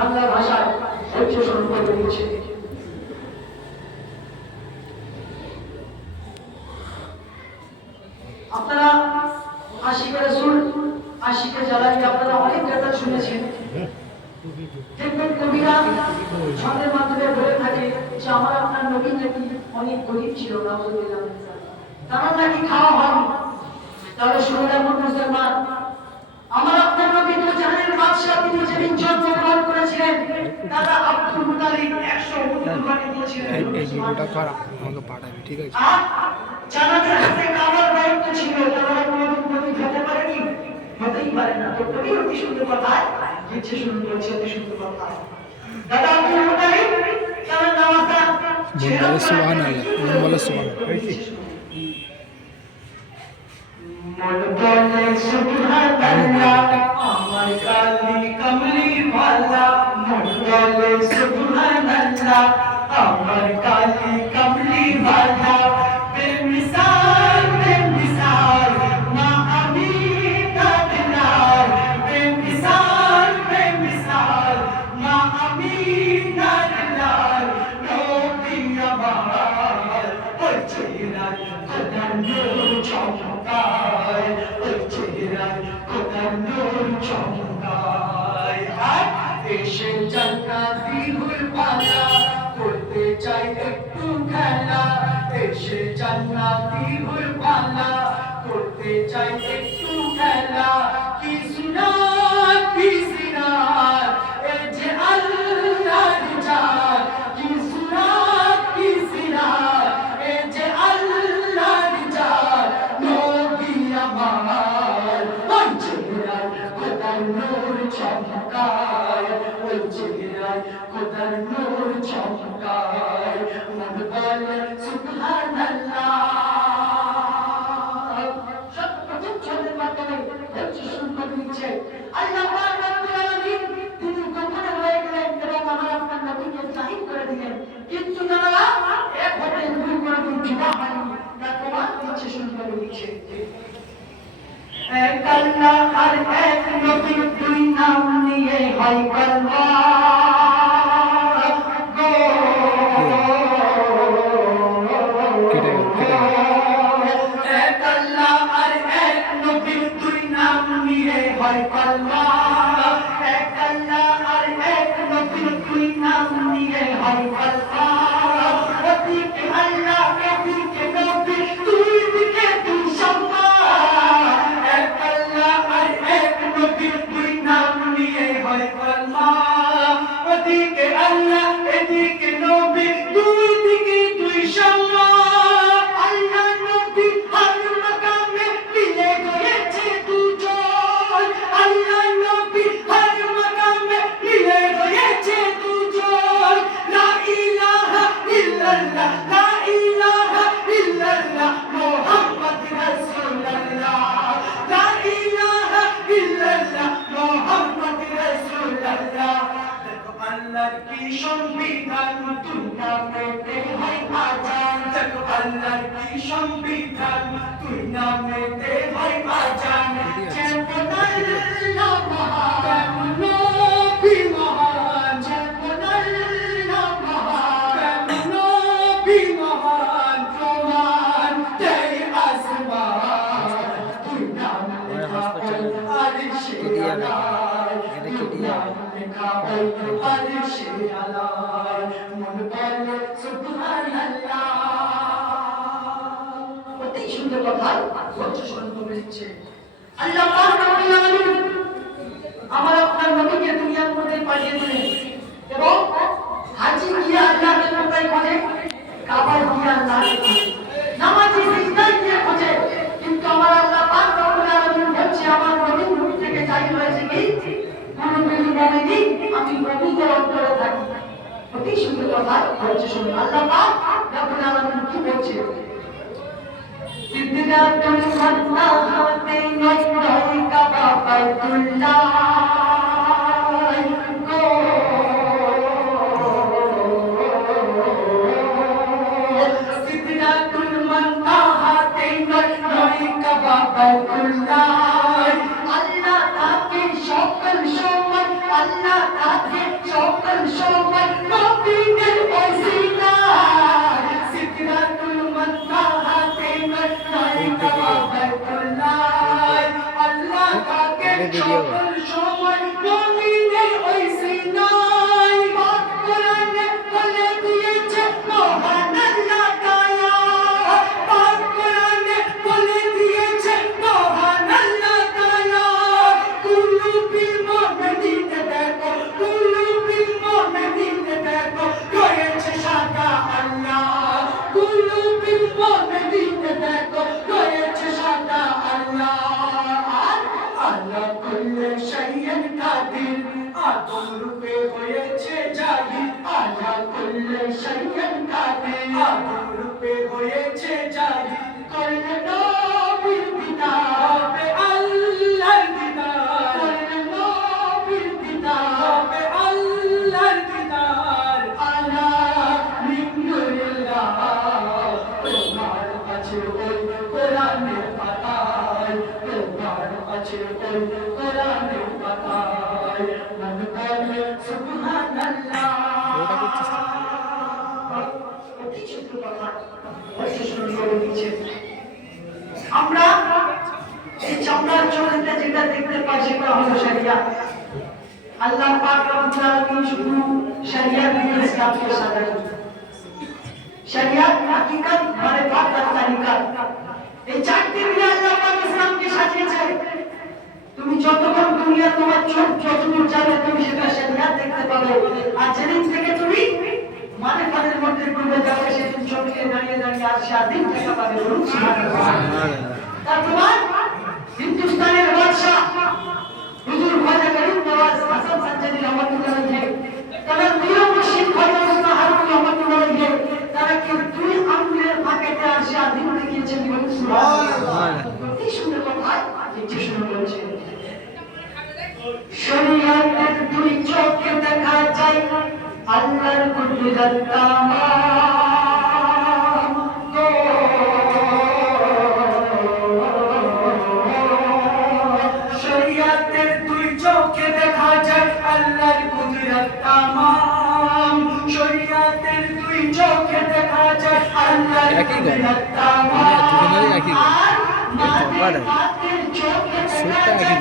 বাংলা ভাষায় ধৈর্য স্মরণ করে দিচ্ছে। আপনারা আশিকে রাসূল আশিকে জালালি আপনারা অনেক কথা শুনেছেন। দেখবেন কবিরা ছন্দের মাধ্যমে বলে থাকে যে আমার আপনার নবী নাকি অনেক গরিব ছিল, নাউজুবিল্লাহ, তারা নাকি খাওয়া হয়নি। তাহলে শুনে রাখুন মুসলমান, আমার আপনার নবী তো জাহানের বাদশা, তিনি যেদিন জন্মগ্রহণ করেছিলেন দাদা আব্দুল মুতালিব 100 উট কুরবানি দিয়েছিলেন। এই ভিডিওটা করা আমাকে পাঠাবি, ঠিক আছে? জানাতে হাতে কাবার দায়িত্ব ছিল, তারা কোনোদিন নবী খেতে পারেনি, হতেই পারে না। তো কবি অতি সুন্দর কথায় ইচ্ছে শুরু করেছে, অতি সুন্দর কথা। দাদা আব্দুল মুতালিব তার নামাজটা বলে সুবহানাল্লাহ, বলে সুবহানাল্লাহ। মন বলে সুবহানাল্লাহ, আমার কালি কমলি ওয়ালা। মন বলে সুবহানাল্লাহ, আমার কালি কমলি ওয়ালা। বেমিসাল বেমিসাল মা আমিনা দিলার। বেমিসাল বেমিসাল মা আমিনা দিলার। নবী আমার ওই চেহারায় খোদার নূর চমকায়, ওই চেহারায় খোদার নূর চমকায়। আর এসে জান্নাতি হুলপালা করতে চাই একটু খেলা। এসে জান্নাতি হুলপালা করতে চাই একটু খেলা। কি সুনাত কি সিনাত এ যে আল্লাহর জাত। কি সুনাত কি সিনাত এ যে আল্লাহর জাত। নবী আমার ওই চেহারায় খোদার নূর চমকায়, ওই চেহারায় খোদার নূর চমকায়। মন বলে সুবহানাল্লাহ। সর্বপ্রথম ছন্দের মাধ্যমে ধৈর্য শুরু করে দিচ্ছে আল্লাহ পাক রব্বুল আলামিন। তিনি গোপনে হয়ে গেলেন এবং আমার আপনার নবীকে জাহির করে দিলেন, কিন্তু তারা এক হতে দুই করে দিন জুমা হয়নি, না প্রমাণ দিচ্ছে, শুরু করে দিচ্ছে। এক আল্লাহ আর এক নবী, দুই নাম নিয়ে হয় কলমা। এক আল্লাহ আর এক নবী, দুই নাম নিয়ে হয় কলমা। এক আল্লাহ আর এক নবী, দুই নাম নিয়ে হয় কলমা। ওদিকে আল্লাহ এদিকে নবী, দুই দিকে দুই সম্মান। এক আল্লাহ আর এক নবী, দুই নাম নিয়ে হয় কলমা। ওদিকে আল্লাহ এদিকে নবী, দুই দিকে দুই সম্মান। আল্লাহ নবী হর মাকামে মিলে গিয়েছে দুজন। আল্লাহ নবী হর মাকামে মিলে গিয়েছে দুজন। লা ইলাহা ইল্লাল্লাহ, লা ইলাহা ইল্লাল্লাহ মুহাম্মদ রাসূলুল্লাহ। লা ইলাহা ইল্লাল্লাহ মুহাম্মদ রাসূলুল্লাহ। দেখো আল্লাহর কি সংবিধান, দুনিয়া পেতে হয় আজান। দেখো আল্লাহর কি সংবিধান, দুনিয়া পেতে হয় আজান। যেমন আল্লাহ মহান, নবী মহান। যেমন আল্লাহ মহান, নবী মহান। প্রমাণ দেয় আসমান, দুনিয়া লেখা ওই আরশে আলায়। দুনিয়া লেখা ওই আরশে আলায়। মন বলে সুবহানাল্লাহ। অতি সুন্দর কথা ধৈর্য স্মরণ করে দিচ্ছে আল্লাহ পাক রব্বুল আলামিন। আমার আপনার নবীকে দুনিয়ার মধ্যে পাঠিয়ে দিলেন এবং হাজি গিয়ে আল্লাহকে কোথায় খোঁজে? কাবার গিয়ে আল্লাহকে খোঁজে, নামাজি সিজদায় গিয়ে খোঁজে। কিন্তু আমার আল্লাহ পাক রব্বুল আলামিন বলছে আমার নবীর মুখ থেকে জাহির হয়েছে কি? কুলুবিল মুমিনিন, আমি নবীদের অন্তরে থাকি। অতি সুন্দর কথা ধৈর্য শুনুন আল্লাহ পাক রব্বুল আলামিন কি বলছে। সিদরাতুল মুনতাহাতে নয় কাবা বাইতুল্লাহ। সিদরাতুল মুনতাহাতে নয় কাবা বাইতুল্লাহ। আল্লাহ তাকে সকল সময়, আল্লাহ তাকে সময় নবীদের ওসিলা সিদরাতুল মুনতাহাতে নাই কাবাতুল্লাহ আল্লাহ পাকের সকল সময় নবীদের ওসিলা পাক কোরআনে বলে দিয়েছে মহান আল্লাহ তাআলা পাক কোরআনে বলে দিয়েছে মহান আল্লাহ তাআলা কুলুবিল মুমিনিন দেখো কুলুবিল মুমিনিন দেখো রয়েছে সাদা আল্লাহ কুলুবিল মুমিনিন দেখো রয়েছে সাদা আল্লাহ আল্লাহ কুল্লে শাইইন কাদির আদম রূপে হয়েছে জাহির আল্লাহ কুল্লে শাইইন কাদির আদম রূপে হয়েছে জাহির করলে নবীর বিদাত আল্লাহর দিদার করলে নবীর বিদাত আল্লাহর দিদার আলা মিন্নুরিল্লাহ তোমার কাছে ওই কোরআনের পাতায় তোমার কাছে ওই কোরআনের পাতায় মন বলে সুবহানাল্লাহ ওটা করছিস তো? অতি ছোট কথা হয়তো শুরু করে দিচ্ছে আমরা এই চামড়ার চোখে যেটা দেখতে পাই সেটা হলো শরিয়াত আল্লাহ পাক রব্বুল আলামিন শুধু শরিয়াত দিয়ে ইসলামকে সাজালেন শরিয়াত হাকিকত মারিফাত আর তরিকাত এই চারটি দিয়ে আল্লাহ পাক ইসলামকে সাজিয়েছে তুমি যতক্ষণ দুনিয়া তোমার চোখ যতদূর যাবে তুমি সেটা শরিয়াত দেখতে পাবে আর যেদিন থেকে তুমি মারিফাতের মধ্যে ডুবে যাবে সেদিন চোখে দাঁড়িয়ে দাঁড়িয়ে আর স্বাধীন দেখা পাবে বলুন সুবহানাল্লাহ তার প্রমাণ হিন্দুস্তানের বাদশাহ হুজুর খাজা গরিব নওয়াজ হাসান সাজ্জাদি রহমাতুল্লাহ আলাইহি তারা প্রিয় মুর্শিদ খাজা মুস্তাফা হারুন রহমাতুল্লাহ আলাইহি তারা কি দুই আঙ্গুলের ফাঁকেতে আর স্বাধীন দেখিয়েছেন বলুন সুবহানাল্লাহ অতি সুন্দর কথা যে শুনে বলছেন শরীয়তের দুই চোখে দেখা যায় আল্লাহর কুদরত তামাম শরীয়তের দুই চোখে দেখা যায় আল্লাহর কুদরত তামাম শরীয়তের দুই চোখে দেখা যায় আল্লাহর কুদরত তামাম আর মাদের চোখে দেখা যায়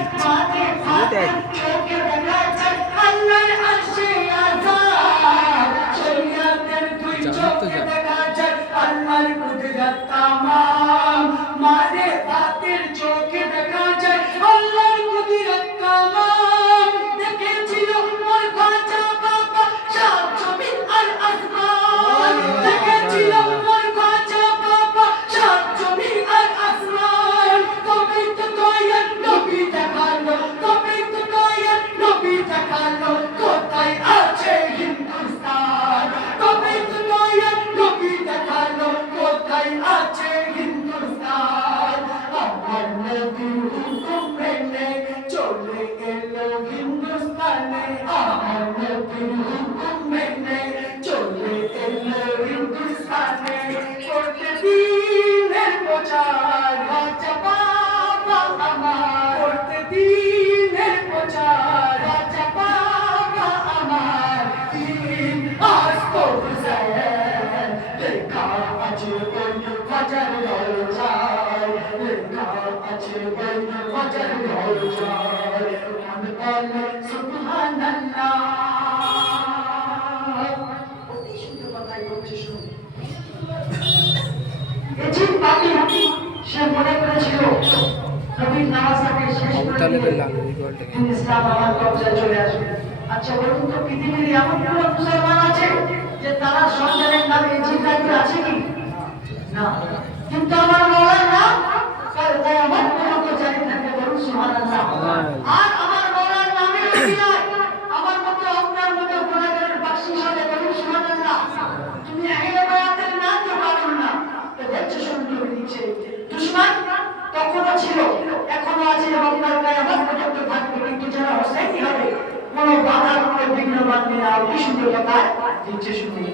মাদের চোখে দেখা যায় আল্লাহর আরশে আযাম শরীয়তের দুই চোখে দেখা যায় আল্লাহর কুদরত তামাম মাদের বাতের চোখে দেখা যায় আল্লাহর কুদরত তামাম দেখেছিল মোর খাজা বাবা সব জমিন আর আসমান দেখেছিল মোর খাজা বাবা সব জমিন আর আসমান তবে তো দয়াল নবী দেখালো তবে তো দয়াল নবী দেখালো কোথায় আছে হিন্দুস্তান তবে তো দয়াল নবী দেখালো কোথায় আছে হিন্দুস্তান আমার নবীর হুকুম মেনে চলে এলো হিন্দুস্তানে আমার নবীর হুকুম মেনে চলে এলো হিন্দুস্তানে করতে দিনের প্রচার রাজা বাবা আমার করতে দিনের প্রচার রাজা বাবা আমার দিন আস্ত হুসেন লেখা আছে ওই ফজর রোজায় লেখা আছে ওই ফজর রোজায় মন বলে সুবহানাল্লাহ অতি সুন্দর কথাই বলছে শুনুন এজিদ পাপি সে মনে করেছিল নবীর নামাজটাকে শেষ করে দিন ইসলাম আমার কবজায় চলে আসবে আচ্ছা বলুন তো পৃথিবীর এমন কোনো মুসলমান আছে যে তারা সন্তানের নামে এজিদ রাখতে আছে কি না কিন্তু আমার মৌলার নাম কাল কিয়ামত পর্যন্ত জারি থাকবে বলুন সুবহানাল্লাহ আর আমার মৌলার নামে নয় আমার মতো আপনার মতো গুনাহগারের বকশিশ হবে বলুন সুবহানাল্লাহ তুমি আহলে বায়াতের নাম তো পারো না তো দেখছো শুনতে দিচ্ছে দুশমন তখনও ছিল এখনো আছে এবং কাল কিয়ামত পর্যন্ত থাকবে কিন্তু যারা হোসেনি হবে কোনো বাধা কোনো বিঘ্ন মানবে না অতি সুন্দর কথা দিচ্ছে শুনে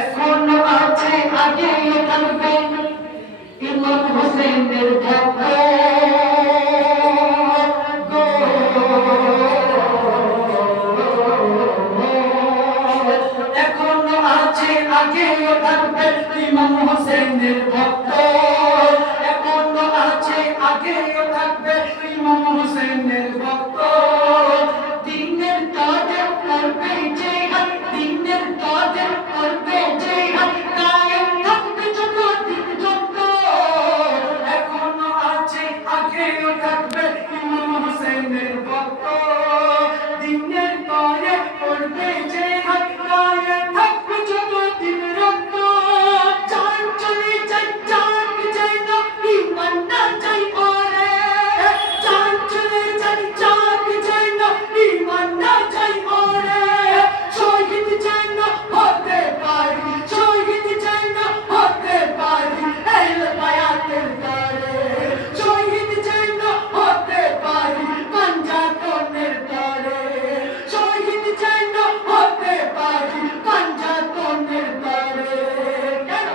এখনো আছে আগে থাকবে ইমাম হোসেনের ভক্ত আগেও থাকবে ইমাম হোসেনের ভক্ত, এখনো আছে আগেও থাকবে ইমাম হোসেনের ভক্ত। দিনের কাজে করবে যে হাত, দিনের কাজে করবে যে হাত, কায়েম থাকবে যতদিন যত। এখনো আছে আগেও থাকবে ইমাম হোসেনের ভক্ত, দিনের কাজে করবে যে হাত, কায়েম থাকবে যতদিন রক্ত। চাঁদ চলে যায় চাঁদ যায় না, ইমান না চাই ওরে। চাঁদ চলে যায় চাঁদ যায় না, ইমান না চাই ওরে। শহীদ চাই না হতে পারি, শহীদ চাই না হতে পারি এই বায়াতের তরে। শহীদ চাই না হতে পারি পাঞ্জাতনের তরে, শহীদ চাই না হতে পারি পাঞ্জাতনের তরে। কেন?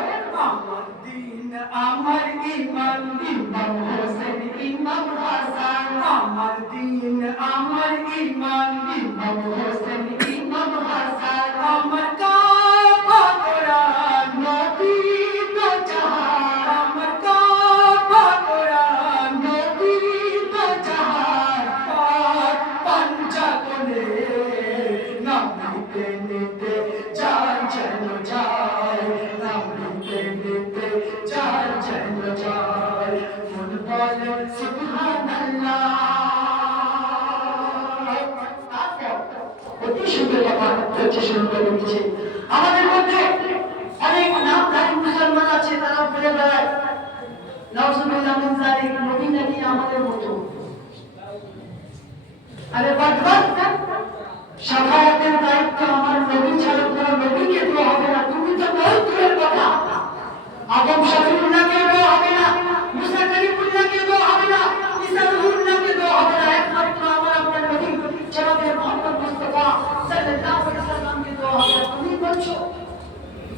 আমার দিন আমার ইমান, ইমাম হোসেন ইমাম হাসান। আমার দিন আমার ইমান, ইমাম হোসেন ইমাম হাসান। আমার কাবা কোরআন নবী দো জাহান, আমার কাবা কোরআন নবী দো জাহান। পাক পাঞ্জাতনে নাম নিতে নিতে যার যেন যায়, নাম নিতে নিতে যার যেন যায়। মন বলে সুবহানাল্লাহ। অতি সুন্দর কথা হচ্ছে শুরু করে দিচ্ছে। আমাদের মধ্যে অনেক নামধারী মুসলমান আছে, তারা বলে বেড়ায় নাউজুবিল্লাহ মিন যালিক, নবী নাকি আমাদের মতো। আরে বাদবাদ, শাফায়াতের দায়িত্ব আমার নবী ছাড়া কোনো নবীকে দেওয়া হবে না। তুমি তো বহুত দূরের কথা, আদম শফিউল্লাহকে দেওয়া হবে না, মুসা কালিমুল্লাহকে দেওয়া হবে না, ঈসা রুহুল্লাহকে দেওয়া হবে না, একমাত্র আমার আপনার নবী জনাবে মুহাম্মদ মুস্তাফা সাল্লাল্লাহু আলাইহি ওয়াসাল্লামকে দেওয়া হবে না। তুমি বলছো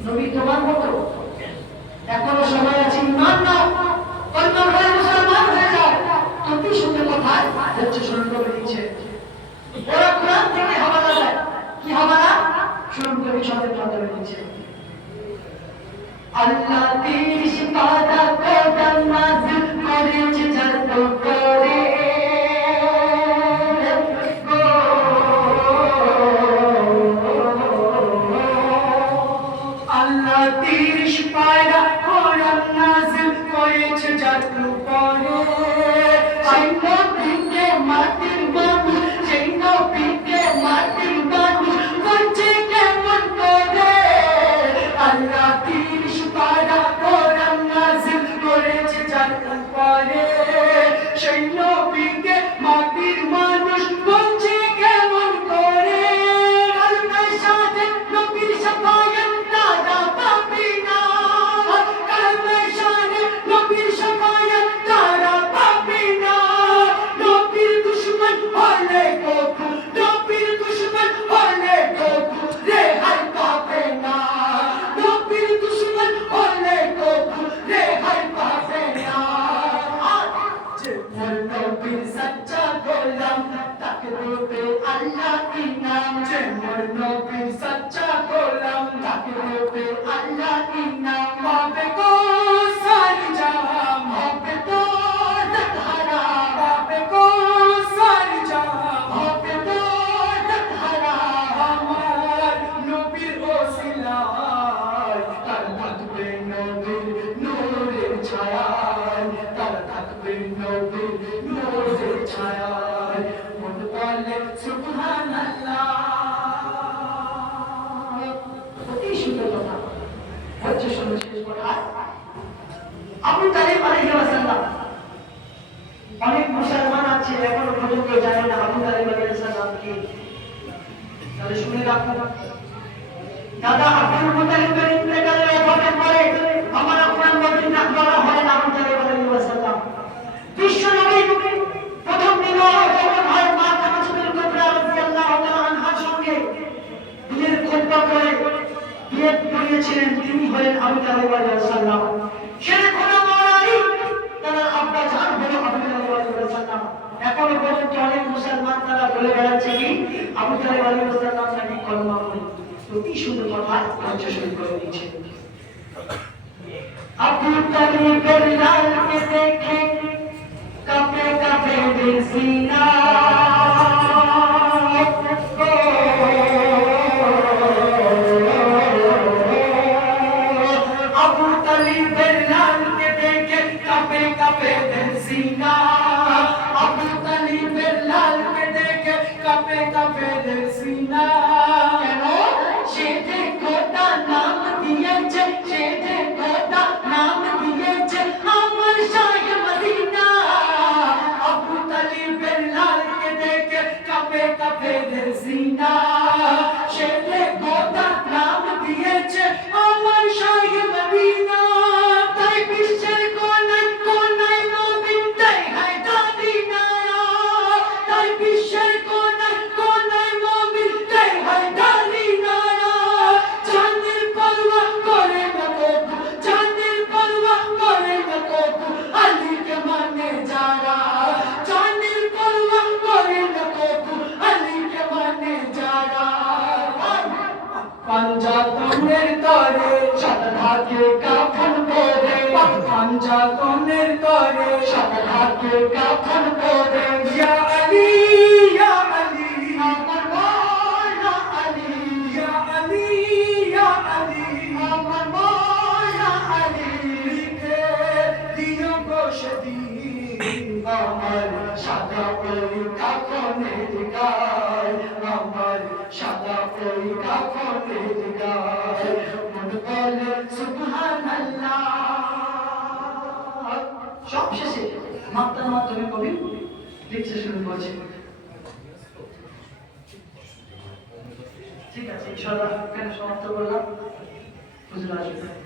নবী তোমার মতো? এখনো সময় আছে, ঈমান নাও, কলমা পড়ে মুসলমান হয়ে যাও। তুমি শুনতে কোথায় হচ্ছে শুরু করে দিচ্ছে। ওরা কোরআন থেকে হাওয়ালা দেয়, কি হাওয়ালা? শুরু করে বিষয়ের মাধ্যমে দিচ্ছে। আল্লাহ তিরিশ পারা কোরআন নাযিল করেছে যত করে, আল্লাহ 30 পারা কোরআন নাযিল করেছে যত করে। সেই নবীকে মাটির মানুষ, সেই নবীকে মাটির মানুষ বলছে কেমন করে। আল্লাহ 30 পারা কোরআন নাযিল করেছে যত করে। সেই নবীকে মাটির মানুষ বলছে কেমন করে। কালমে শাহাদাত নবীর শাফায়াত তারা পাবে না, কালমে শাহাদাত নবীর শাফায়াত তারা পাবে না। নবীর দুশমন হলে কবু, নবীর দুশমন হলে কবু রেহাই পাবে না। নবীর দুশমন হলে কবু রেহাই পাবে না। যে নবীর সচ্চা গোলাম তাকে দেবে আল্লাহ ইনাম, যে নবীর সচ্চা গোলাম তাকে দেবে আল্লাহ ইনাম। পাবে গো সারি জাম, হবে তো দতহারা, পাবে গো সারি জাম, হবে তো দতহারা। আমার নবীর ওসিলায় তার থাকবে নবীর নূরের ছায়ায়, তার থাকবে নবীর নূরের ছায়ায়। মন বলে সুবহানাল্লাহ। অতি সুন্দর কথা হচ্ছে শুনে শেষ কথা। আবু তালিব আলাইহিস সালাম, অনেক মুসলমান আছে এখনো পর্যন্ত জানে না আবু তালিব আলাইহিস সালাম কি। তাহলে শুনে রাখুন, দাদা আব্দুল মুতালিবের ইন্তেকালের ওয়াফাতের পরে আমার আপনার নবীর নাম বলা হয় আবু তালিব আলাইহিস সালাম। বিশ্ব নবী প্রথম বিবাহ যখন হয় মা খাদিজাতুল কুবরা রাদিয়াল্লাহু তাআলা আনহার সঙ্গে বিয়ের খুতবা করে বিয়ে করিয়েছিলেন, তিনি হলেন আবু তালিব আলাইহিস সালাম। সেরে খোদা মাওলানা তার আব্বা জান হলো আবু তালিব আলাইহিস সালাম। এখনো পর্যন্ত অনেক মুসলমান তারা বলে বেড়াচ্ছে কি আবু তালিব আলাইহিস সালাম নাকি কলমা পড়ে। অতি সুন্দর কথা মঞ্চ শুরু করে দিয়েছে। আবু তালিবের লালকে দেখে কাঁপে কাঁপে দিল সিনা, আবু তালিবের লালকে দেখে কাঁপে কাঁপে দিল সিনা, আবু তালিবের লালকে দেখে কাঁপে কাঁপে দিল সিনা। কেন? সে যে খোদা নাম দিয়েছে, সে যে খোদা নাম দিয়েছে আমার শাহে মদিনা। আবু তালিবের লালকে দেখে কাঁপে কাঁপে দিল সিনা, সে যে খোদা নাম দিয়েছে আমার শাহে মদিনা। তাই বিশ্বের কোনায় কোনায় নবীন তাই হায়দারি নারা, তাই বিশ্বের কোনায় কোনায় নবীন তাই হায়দারি নারা। জানের পরোয়া করে না কবু, জানের পরোয়া করে না কবু আলীকে মানে যারা, জানের পরোয়া করে না কবু আলীকে মানে যারা। পাঞ্জাতনের তরে সাদাকে কাফন পরে, পাঞ্জাতনের তরে সাদাকে কাফন পরে। ইয়া আলী ইয়া আলী আমার মওলা আলী, ইয়া আলী ইয়া আলী আমার মওলা আলী। লিখে দিও গো সেদিন আমার সাদা ওই কাফনের গায়, আমার সাদা ওই কাফনের গায়। মন বলে সুবহানাল্লাহ। সব শেষে মাত্রার মাধ্যমে কবি লিখতে শুরু করছে। ঠিক আছে, ইনশাআল্লাহ এখানে সমাপ্ত করলাম। হুজুর আসবে।